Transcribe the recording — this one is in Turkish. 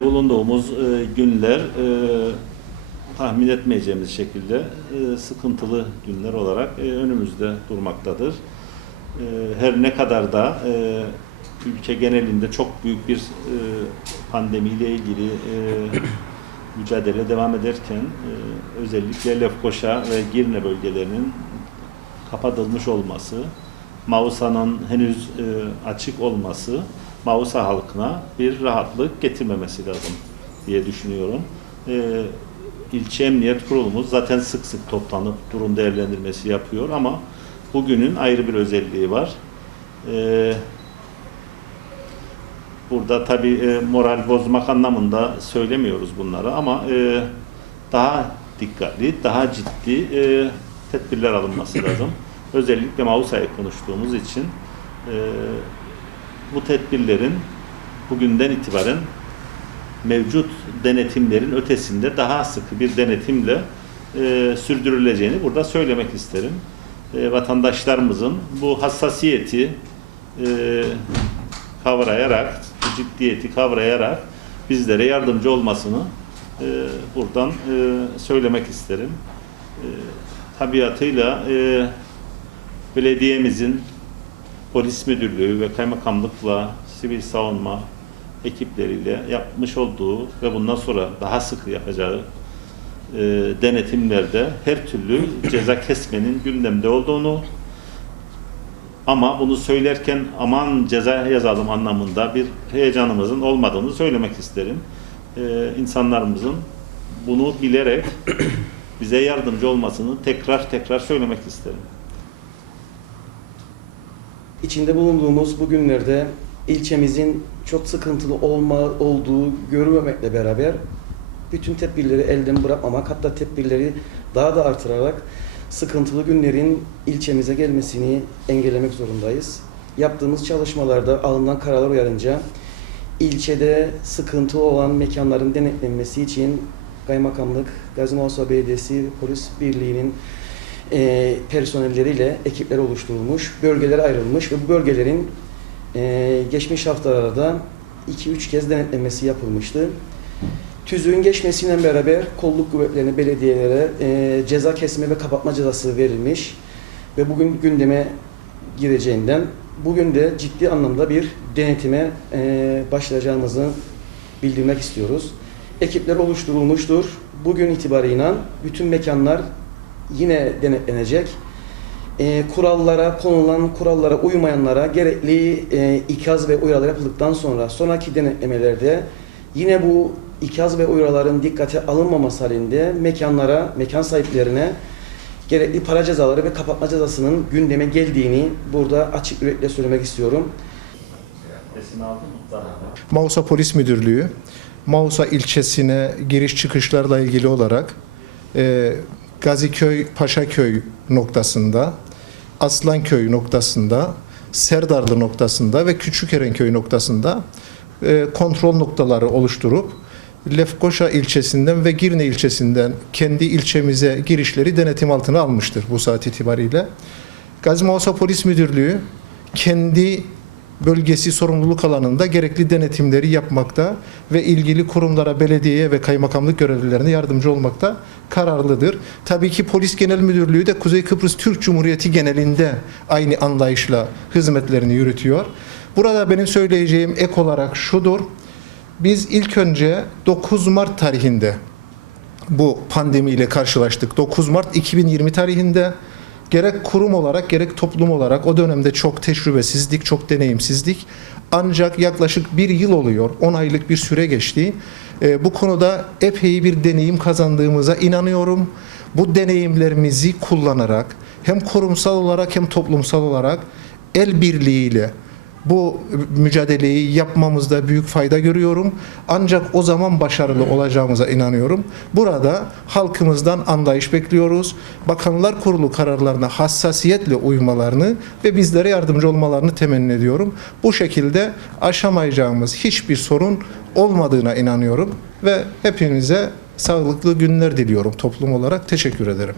Bulunduğumuz e, günler e, tahmin etmeyeceğimiz şekilde e, sıkıntılı günler olarak e, önümüzde durmaktadır. E, her ne kadar da e, ülke genelinde çok büyük bir e, pandemiyle ilgili e, mücadele devam ederken e, özellikle Lefkoşa ve Girne bölgelerinin kapatılmış olması Mausa'nın henüz e, açık olması Mausa halkına bir rahatlık getirmemesi lazım diye düşünüyorum. E, ilçe Emniyet Kurulumuz zaten sık sık toplanıp durum değerlendirmesi yapıyor ama bugünün ayrı bir özelliği var. E, burada tabii e, moral bozmak anlamında söylemiyoruz bunları ama e, daha dikkatli, daha ciddi e, tedbirler alınması lazım. Özellikle Mausa'yı konuştuğumuz için e, bu tedbirlerin bugünden itibaren mevcut denetimlerin ötesinde daha sıkı bir denetimle e, sürdürüleceğini burada söylemek isterim. E, vatandaşlarımızın bu hassasiyeti e, kavrayarak, ciddiyeti kavrayarak bizlere yardımcı olmasını e, buradan e, söylemek isterim. E, tabiatıyla e, belediyemizin polis müdürlüğü ve kaymakamlıkla sivil savunma ekipleriyle yapmış olduğu ve bundan sonra daha sıkı yapacağı e, denetimlerde her türlü ceza kesmenin gündemde olduğunu ama bunu söylerken aman ceza yazalım anlamında bir heyecanımızın olmadığını söylemek isterim. E, insanlarımızın bunu bilerek bize yardımcı olmasını tekrar tekrar söylemek isterim. İçinde bulunduğumuz bu günlerde ilçemizin çok sıkıntılı olma olduğu görülmemekle beraber bütün tedbirleri elden bırakmamak hatta tedbirleri daha da artırarak sıkıntılı günlerin ilçemize gelmesini engellemek zorundayız. Yaptığımız çalışmalarda alınan kararlar uyarınca ilçede sıkıntı olan mekanların denetlenmesi için Kaymakamlık, Gazi Belediyesi, Polis Birliği'nin e, personelleriyle ekipler oluşturulmuş, bölgelere ayrılmış ve bu bölgelerin e, geçmiş haftalarda 2-3 kez denetlenmesi yapılmıştı. Tüzüğün geçmesiyle beraber kolluk kuvvetlerine, belediyelere e, ceza kesme ve kapatma cezası verilmiş ve bugün gündeme gireceğinden bugün de ciddi anlamda bir denetime e, başlayacağımızı bildirmek istiyoruz. Ekipler oluşturulmuştur. Bugün itibarıyla bütün mekanlar yine denetlenecek. E, kurallara, konulan kurallara uymayanlara gerekli e, ikaz ve uyarılar yapıldıktan sonra sonraki denetlemelerde yine bu ikaz ve uyarıların dikkate alınmaması halinde mekanlara, mekan sahiplerine gerekli para cezaları ve kapatma cezasının gündeme geldiğini burada açık yürekle söylemek istiyorum. Mausa Polis Müdürlüğü, Mausa ilçesine giriş çıkışlarla ilgili olarak e, Gaziköy, Paşaköy noktasında, Aslanköy noktasında, Serdarlı noktasında ve Küçükerenköy noktasında e, kontrol noktaları oluşturup Lefkoşa ilçesinden ve Girne ilçesinden kendi ilçemize girişleri denetim altına almıştır bu saat itibariyle. Gazi Mausa Polis Müdürlüğü kendi bölgesi sorumluluk alanında gerekli denetimleri yapmakta ve ilgili kurumlara, belediyeye ve kaymakamlık görevlilerine yardımcı olmakta kararlıdır. Tabii ki Polis Genel Müdürlüğü de Kuzey Kıbrıs Türk Cumhuriyeti genelinde aynı anlayışla hizmetlerini yürütüyor. Burada benim söyleyeceğim ek olarak şudur. Biz ilk önce 9 Mart tarihinde bu pandemiyle karşılaştık. 9 Mart 2020 tarihinde gerek kurum olarak gerek toplum olarak o dönemde çok tecrübesizlik, çok deneyimsizlik. Ancak yaklaşık bir yıl oluyor, 10 aylık bir süre geçti. Ee, bu konuda epey bir deneyim kazandığımıza inanıyorum. Bu deneyimlerimizi kullanarak hem kurumsal olarak hem toplumsal olarak el birliğiyle bu mücadeleyi yapmamızda büyük fayda görüyorum. Ancak o zaman başarılı olacağımıza inanıyorum. Burada halkımızdan anlayış bekliyoruz. Bakanlar Kurulu kararlarına hassasiyetle uymalarını ve bizlere yardımcı olmalarını temenni ediyorum. Bu şekilde aşamayacağımız hiçbir sorun olmadığına inanıyorum ve hepinize sağlıklı günler diliyorum toplum olarak. Teşekkür ederim.